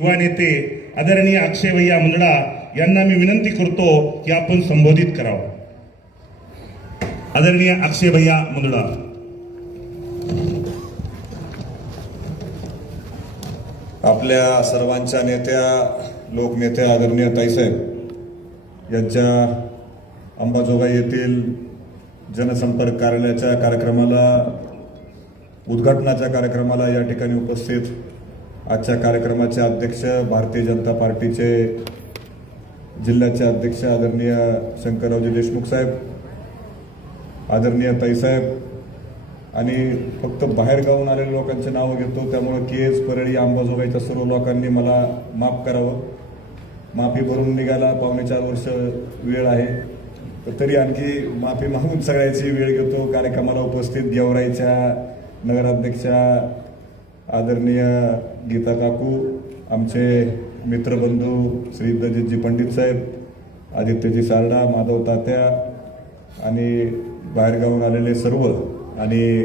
युवा नेते आदरणीय अक्षय भैया मुंदडा यांना मी विनंती करतो की आपण संबोधित करावं. आदरणीय अक्षय भैया मुंदडा. आपल्या सर्वांच्या नेत्या लोकनेत्या आदरणीय ताईसाहेब यांच्या अंबाजोगाई येथील जनसंपर्क कार्यालयाच्या कार्यक्रमाला उद्घाटनाच्या कार्यक्रमाला या ठिकाणी उपस्थित आजच्या कार्यक्रमाचे अध्यक्ष भारतीय जनता पार्टीचे जिल्ह्याचे अध्यक्ष आदरणीय शंकररावजी देशमुख साहेब, आदरणीय ताईसाहेब आणि फक्त बाहेरगावून आलेल्या लोकांचे नावं घेतो त्यामुळे केज परळी अंबाजोगाईच्या सर्व लोकांनी मला माफ करावं. माफी भरून निघायला 4.5 वर्ष वेळ आहे, तर तरी आणखी माफी मागून सगळ्याची वेळ घेतो. कार्यक्रमाला उपस्थित गेवराईच्या नगराध्यक्षा आदरणीय गीता काकू, आमचे मित्रबंधू श्री दजितजी पंडित साहेब, आदित्यजी सारडा, माधव तात्या आणि बाहेरगावून आलेले सर्व आणि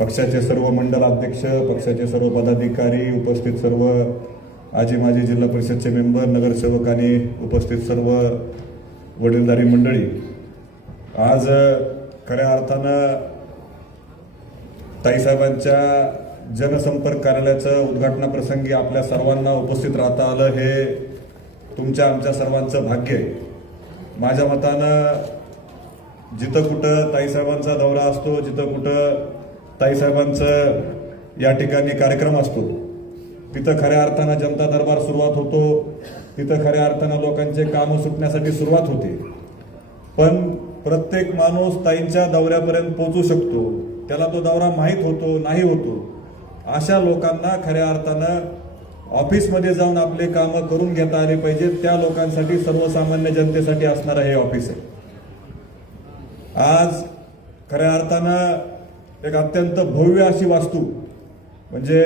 पक्षाचे सर्व मंडल अध्यक्ष, पक्षाचे सर्व पदाधिकारी, उपस्थित सर्व आजी माजी जिल्हा परिषदचे मेंबर, नगरसेवक आणि उपस्थित सर्व वडीलधारी मंडळी, आज खऱ्या अर्थानं ताईसाहेबांच्या जनसंपर्क कार्यालयाचं उद्घाटनाप्रसंगी आपल्या सर्वांना उपस्थित राहता आलं हे तुमच्या आमच्या सर्वांचं भाग्य आहे. माझ्या मतानं जिथं कुठं ताईसाहेबांचा दौरा असतो, जिथं कुठं ताईसाहेबांचं या ठिकाणी कार्यक्रम असतो, तिथं खऱ्या अर्थानं जनता दरबार सुरुवात होतो, तिथं खऱ्या अर्थानं लोकांचे कामं सुटण्यासाठी सुरुवात होते. पण प्रत्येक माणूस ताईंच्या दौऱ्यापर्यंत पोहोचू शकतो, त्याला तो दौरा माहीत होतो नाही होतो. अशा लोकांना खऱ्या अर्थानं ऑफिसमध्ये जाऊन आपले कामं करून घेता आले पाहिजे. त्या लोकांसाठी, सर्वसामान्य जनतेसाठी असणारं हे ऑफिस आहे. आज खऱ्या अर्थानं एक अत्यंत भव्य अशी वास्तू, म्हणजे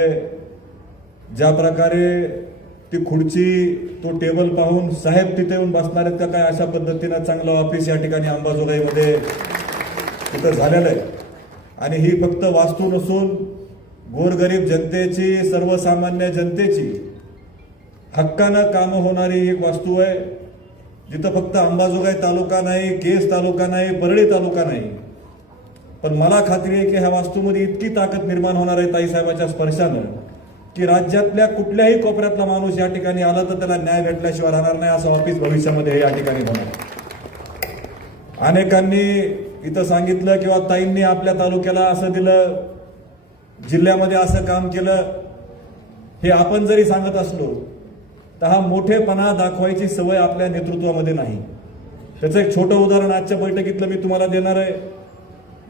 ज्या प्रकारे ती खुर्ची, तो टेबल पाहून साहेब तिथे येऊन बसणार आहेत का काय, अशा पद्धतीनं चांगलं ऑफिस या ठिकाणी अंबाजोगाईमध्ये तिथं झालेलं आहे. आणि ही फक्त वास्तू नसून गोरगरीब जनतेची, सर्वसामान्य जनतेची हक्कानं कामं होणारी एक वास्तू आहे. जिथं फक्त अंबाजोगाई तालुका नाही, केज तालुका नाही, परळी तालुका नाही, पण मला खात्री आहे की ह्या वास्तूमध्ये इतकी ताकद निर्माण होणार आहे ताईसाहेबाच्या स्पर्शानं की राज्यातल्या कुठल्याही कोपऱ्यातला माणूस या ठिकाणी आला तर त्याला न्याय भेटल्याशिवाय राहणार नाही. असं ऑफिस भविष्यामध्ये हे या ठिकाणी होणार. अनेकांनी इथं सांगितलं किंवा ताईंनी आपल्या तालुक्याला असं दिलं, जिल्ह्यामध्ये असं काम केलं, हे आपण जरी सांगत असलो तर हा मोठेपणा दाखवायची सवय आपल्या नेतृत्वामध्ये नाही. त्याचं एक छोटं उदाहरण आजच्या बैठकीतलं मी तुम्हाला देणार आहे.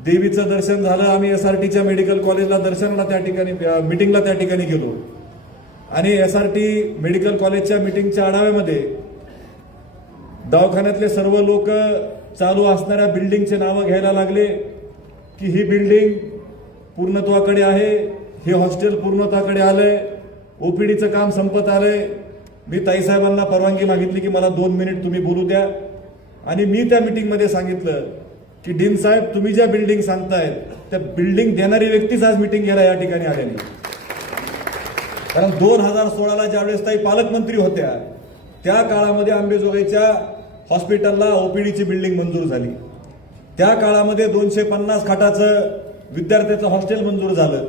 देवीचं दर्शन झालं, आम्ही SRTच्या मेडिकल कॉलेजला दर्शनाला त्या ठिकाणी मिटिंगला त्या ठिकाणी गेलो आणि SRT मेडिकल कॉलेजच्या मिटिंगच्या आढाव्यामध्ये दवाखान्यातले सर्व लोक चालू असणाऱ्या बिल्डिंगचे नावं घ्यायला लागले की ही बिल्डिंग पूर्णत्वाकडे आहे, हे हॉस्टेल पूर्णत्वाकडे आलंय, OPDचं काम संपत आलंय. मी ताईसाहेबांना परवानगी मागितली की मला 2 मिनिट तुम्ही बोलू द्या आणि मी त्या मिटिंगमध्ये सांगितलं की डीन साहेब, तुम्ही ज्या बिल्डिंग सांगतायत त्या बिल्डिंग देणारी व्यक्तीच आज मिटिंग घ्यायला या ठिकाणी आलेली. कारण 2016ला ज्यावेळेस ताई पालकमंत्री होत्या त्या काळामध्ये अंबाजोगाईच्या हॉस्पिटलला OPDची बिल्डिंग मंजूर झाली. त्या काळामध्ये 250 खाटाचं विद्यार्थ्याचं हॉस्टेल मंजूर झालं,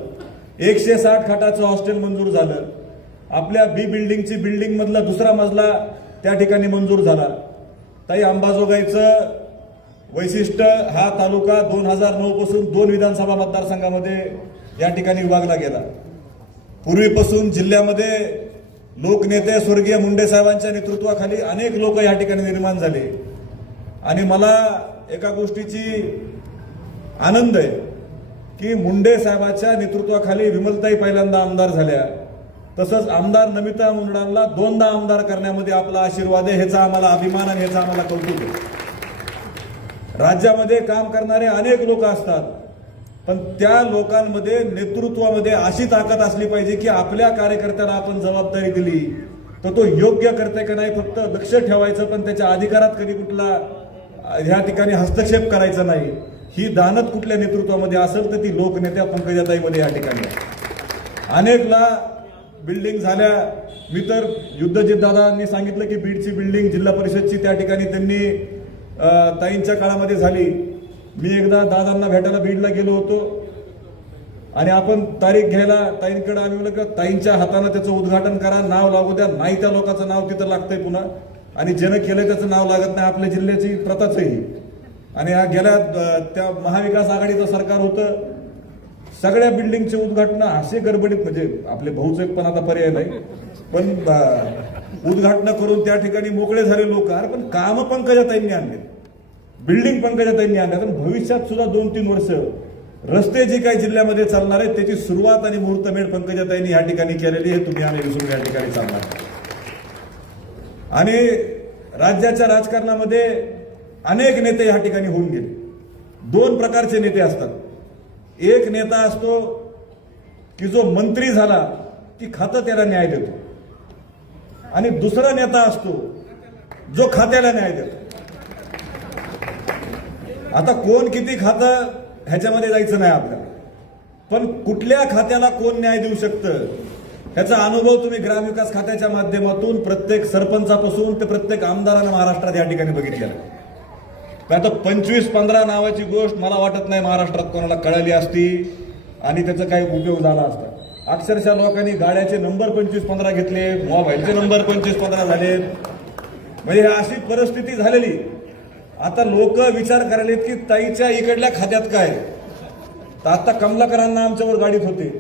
160 खाटाचं हॉस्टेल मंजूर झालं. आपल्या B बिल्डिंगची बिल्डिंग मधला दुसरा मजला त्या ठिकाणी मंजूर झाला. ताई, अंबाजोगाईचं वैशिष्ट्य हा तालुका 2009 पासून 2 विधानसभा मतदारसंघामध्ये या ठिकाणी विभागला गेला. पूर्वीपासून जिल्ह्यामध्ये लोकनेते स्वर्गीय मुंडे साहेबांच्या नेतृत्वाखाली अनेक लोक या ठिकाणी निर्माण झाले आणि मला एका गोष्टीची आनंद आहे की मुंडे साहेबांच्या नेतृत्वाखाली विमलताई पहिल्यांदा आमदार झाल्या, तसंच आमदार नमिता मुंदडांना 2दा आमदार करण्यामध्ये आपला आशीर्वाद आहे. ह्याचा आम्हाला अभिमान आणि ह्याचा आम्हाला कौतुक आहे. राज्यामध्ये काम करणारे अनेक लोक असतात, पण त्या लोकांमध्ये नेतृत्वामध्ये अशी ताकद असली पाहिजे की आपल्या कार्यकर्त्याला आपण जबाबदारी दिली तर तो योग्य करते का नाही फक्त लक्ष ठेवायचं, पण त्याच्या अधिकारात कधी कुठला ह्या ठिकाणी हस्तक्षेप करायचा नाही. ही दानत कुठल्या नेतृत्वामध्ये असेल तर ती लोकनेत्या पंकजाताईमध्ये या ठिकाणी. अनेकला बिल्डिंग झाल्या. मी तर युद्धजित दादांनी सांगितलं की बीडची बिल्डिंग जिल्हा परिषदची त्या ठिकाणी त्यांनी ताईंच्या काळामध्ये झाली. मी एकदा दादांना भेटायला बीडला गेलो होतो आणि आपण तारीख घ्यायला ताईंकडे आम्ही म्हणलं की ताईंच्या हाताने त्याचं उद्घाटन करा, नाव लागू द्या. नाही त्या लोकांचं नाव तिथं लागतंय पुन्हा, आणि ज्यानं केलंय त्याचं नाव लागत नाही. आपल्या जिल्ह्याची प्रथाच आहे ही. आणि हा गेल्या त्या महाविकास आघाडीचं सरकार होतं, सगळ्या बिल्डिंगचे उद्घाटन असे गडबडीत, म्हणजे आपले भाऊचे पण आता पर्याय नाही, पण उद्घाटन करून त्या ठिकाणी मोकळे झाले लोक. अरे पण काम पंकजाताईंनी आणले, बिल्डिंग पंकजाताईंनी आणल्या. तर भविष्यात सुद्धा 2-3 वर्ष रस्ते जे काही जिल्ह्यामध्ये चालणार आहेत त्याची सुरुवात आणि मुहूर्तमेढ पंकजाताईंनी या ठिकाणी केलेली आहे. तुम्ही आम्ही विसरून या ठिकाणी चालणार. आणि राज्याच्या राजकारणामध्ये अनेक नेते या ठिकाणी होऊन गेले. 2 प्रकारचे नेते असतात. एक नेता असतो की जो मंत्री झाला की खातं त्याला न्याय देतो, आणि दुसरा नेता असतो जो खात्याला न्याय देतो. आता कोण किती खातं ह्याच्यामध्ये जायचं नाही आपल्याला, पण कुठल्या खात्याला कोण न्याय देऊ शकतं ह्याचा अनुभव तुम्ही ग्रामविकास खात्याच्या माध्यमातून प्रत्येक सरपंचापासून ते प्रत्येक आमदारानं महाराष्ट्रात या ठिकाणी बघितलेलं. आता 25-15 नावाची गोष्ट मला वाटत नाही महाराष्ट्रात कोणाला कळाली असती आणि त्याचा काही उपयोग झाला असता. अक्षरशः लोकांनी गाड्याचे नंबर 25-15 घेतले, मोबाईलचे नंबर 25-15 झाले. म्हणजे अशी परिस्थिती झालेली. आता लोक विचार करायलेत की ताईच्या इकडल्या खात्यात काय. तर आता कमलाकरांना आमच्यावर गाडीत होते,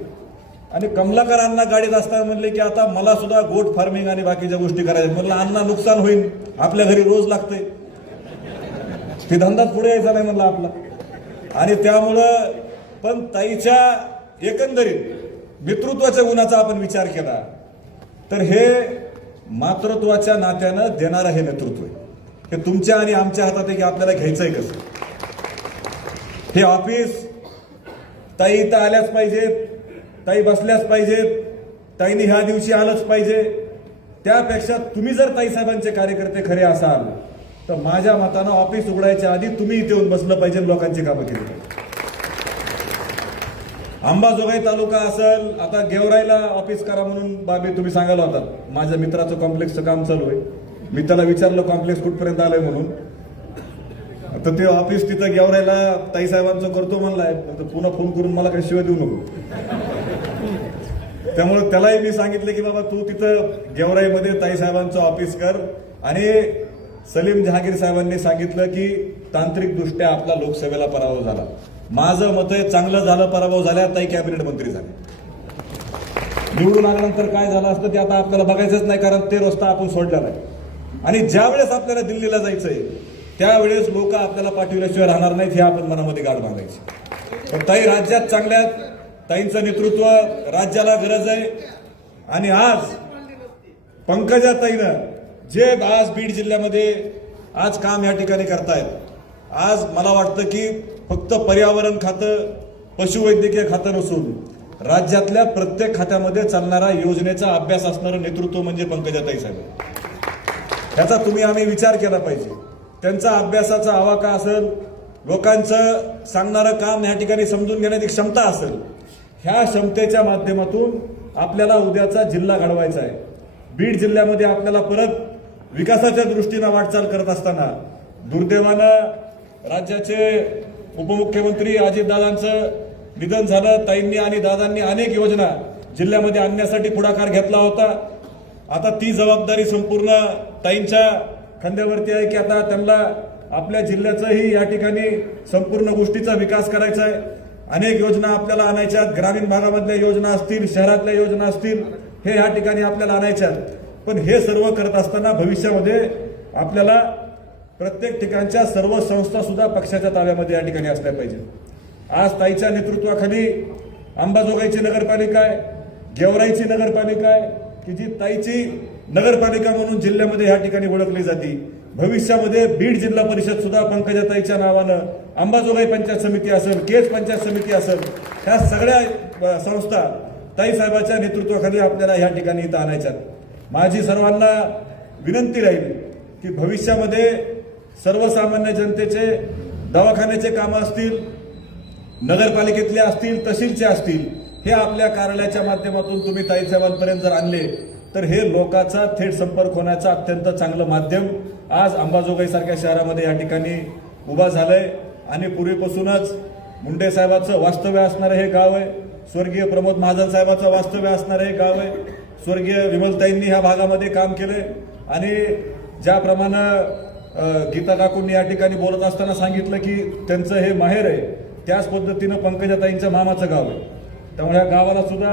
आणि कमलाकरांना गाडीत असताना म्हणले की आता मला सुद्धा गोट फार्मिंग आणि बाकीच्या गोष्टी करायच्या. म्हणलं अण्णा नुकसान होईल, आपल्या घरी रोज लागतंय, ते धंदाच पुढे यायचा नाही म्हणलं आपला. आणि त्यामुळं पण ताईच्या एकंदरीत नेतृत्वाच्या गुणाचा आपण विचार केला तर हे मातृत्वाच्या नात्यानं देणारं हे नेतृत्व आहे. हे तुमच्या आणि आमच्या हातात आहे की आपल्याला घ्यायचंय कसं. हे ऑफिस ताई इथं आल्याच पाहिजेत, ताई बसल्याच पाहिजेत, ताईने ह्या दिवशी आलंच पाहिजे. त्यापेक्षा तुम्ही जर ताईसाहेबांचे कार्यकर्ते खरे असाल तर माझ्या मतानं ऑफिस उघडायच्या आधी तुम्ही इथे येऊन बसलं पाहिजे, लोकांची कामं केली पाहिजे. अंबाजोगाई तालुका असेल, आता गेवराईला ऑफिस करा म्हणून बाबी तुम्ही सांगायला होता. माझ्या मित्राचं कॉम्प्लेक्सचं काम चालू आहे. मी त्याला विचारलं कॉम्प्लेक्स कुठपर्यंत आलंय म्हणून. तर ते ऑफिस तिथं गेवराईला ताईसाहेबांचं करतो म्हणलाय, तर पुन्हा फोन करून मला काही शिवाय देऊ नको. त्यामुळे त्यालाही मी सांगितलं की बाबा तू तिथं गेवराईमध्ये ताईसाहेबांचं ऑफिस कर. आणि सलीम जहागीर साहेबांनी सांगितलं की तांत्रिकदृष्ट्या आपला लोकसेवेला पराभव झाला. माझं मत आहे चांगलं झालं, पराभव झाल्या, ताई कॅबिनेट मंत्री झाले. निवडून आल्यानंतर काय झालं असतं ते आता आपल्याला बघायचंच नाही, कारण ते रस्ता आपण सोडलेला आहे. आणि ज्या वेळेस आपल्याला दिल्लीला जायचंय त्यावेळेस लोक आपल्याला पाठविल्याशिवाय राहणार नाहीत, हे आपण मनामध्ये गाठ बांधायची. पण ताई राज्यात चांगल्या, ताईंचं नेतृत्व राज्याला गरज आहे. आणि आज पंकजाताईनं जे आज बीड जिल्ह्यामध्ये आज काम या ठिकाणी करतायत, आज मला वाटतं की फक्त पर्यावरण खातं, पशुवैद्यकीय खातं नसून राज्यातल्या प्रत्येक खात्यामध्ये चालणारा योजनेचा अभ्यास असणारं नेतृत्व म्हणजे पंकजाताई साहेब. ह्याचा तुम्ही आम्ही विचार केला पाहिजे. त्यांचा अभ्यासाचा आवाका असेल, लोकांचं सांगणारं काम या ठिकाणी समजून घेण्याची क्षमता असेल, ह्या क्षमतेच्या माध्यमातून आपल्याला उद्याचा जिल्हा घडवायचा आहे. बीड जिल्ह्यामध्ये आपल्याला परत विकासाच्या दृष्टीनं वाटचाल करत असताना दुर्दैवानं राज्याचे उपमुख्यमंत्री अजितदादांचं निधन झालं. ताईंनी आणि दादांनी अनेक योजना जिल्ह्यामध्ये आणण्यासाठी पुढाकार घेतला होता. आता ती जबाबदारी संपूर्ण ताईंच्या खांद्यावरती आहे की आता त्यांना आपल्या जिल्ह्याचाही या ठिकाणी संपूर्ण गोष्टीचा विकास करायचा आहे. अनेक योजना आपल्याला आणायच्या, ग्रामीण भागामधल्या योजना असतील, शहरातल्या योजना असतील, हे या ठिकाणी आपल्याला आणायच्या. पण हे सर्व करत असताना भविष्यामध्ये आपल्याला प्रत्येक ठिकाणच्या सर्व संस्था सुद्धा पक्षाच्या ताब्यामध्ये या ठिकाणी असल्या पाहिजे. आज ताईच्या नेतृत्वाखाली अंबाजोगाईची नगरपालिका आहे, गेवराईची नगरपालिका आहे की जी ताईची नगरपालिका म्हणून जिल्ह्यामध्ये या ठिकाणी ओळखली जाते. भविष्यामध्ये बीड जिल्हा परिषद सुद्धा पंकजाताईच्या नावानं अंबाजोगाई पंचायत समिती असेल, केज पंचायत समिती असेल, ह्या सगळ्या संस्था ताईसाहेबाच्या नेतृत्वाखाली आपल्याला या ठिकाणी इथं आणायच्यात. माझी सर्वांना विनंती राहील की भविष्यामध्ये सर्वसामान्य जनतेचे दवाखान्याचे कामं असतील, नगरपालिकेतले असतील, तहसीलचे असतील, हे आपल्या कार्यालयाच्या माध्यमातून तुम्ही ताईसाहेबांपर्यंत जर आणले तर हे लोकांचा थेट संपर्क होण्याचं अत्यंत चांगलं माध्यम आज अंबाजोगाई सारख्या शहरामध्ये या ठिकाणी उभा झालंय. आणि पूर्वीपासूनच मुंडे साहेबांचं वास्तव्य असणारं हे गाव आहे. स्वर्गीय प्रमोद महाजन साहेबांचं वास्तव्य असणारं हे गाव आहे. स्वर्गीय विमलताईंनी ह्या भागामध्ये काम केलंय. आणि ज्याप्रमाणे गीता काकूंनी या ठिकाणी बोलत असताना सांगितलं की त्यांचं हे माहेर आहे, त्याच पद्धतीनं पंकजाताईंच्या मामाचं गाव आहे. त्यामुळे या गावाला सुद्धा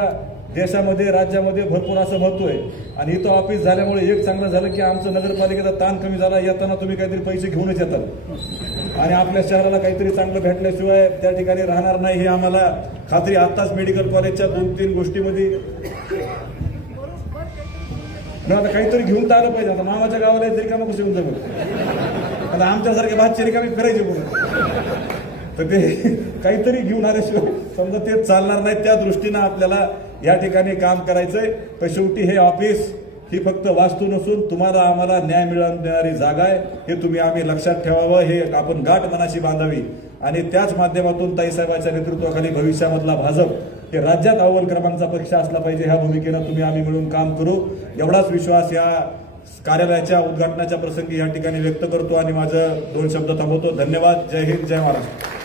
देशामध्ये राज्यामध्ये भरपूर असं महत्व आहे. आणि इथं ऑफिस झाल्यामुळे एक चांगलं झालं की आमचं नगरपालिकेचा ताण कमी झाला. येताना तुम्ही काहीतरी पैसे घेऊनच येतात आणि आपल्या शहराला काहीतरी चांगलं भेटल्याशिवाय त्या ठिकाणी राहणार नाही, ही आम्हाला खात्री आत्ताच मेडिकल कॉलेजच्या 2-3 गोष्टीमध्ये आता काहीतरी घेऊन तर आलं पाहिजे. आता मामाच्या गावाला तरी का मग कशी येऊन जमत, आता आमच्यासारखे भातची रिकामी फिरायचे बोलून तर ते काहीतरी घेऊन आल्याशिवाय समजा ते चालणार नाही. त्या दृष्टीनं आपल्याला या ठिकाणी काम करायचंय. तर शेवटी हे ऑफिस ही फक्त वास्तू नसून तुम्हाला आम्हाला न्याय मिळवून देणारी जागा आहे, हे तुम्ही आम्ही लक्षात ठेवावं. हे आपण गाठ मनाशी बांधावी आणि त्याच माध्यमातून ताईसाहेबांच्या नेतृत्वाखाली भविष्यामधला भाजप हे राज्यात अव्वल क्रमांकाचा पक्ष असला पाहिजे. ह्या भूमिकेनं तुम्ही आम्ही मिळून काम करू, एवढाच विश्वास या कार्यालयाच्या उद्घाटनाच्या प्रसंगी या ठिकाणी व्यक्त करतो आणि माझं 2 शब्द थांबवतो. धन्यवाद. जय हिंद, जय महाराष्ट्र.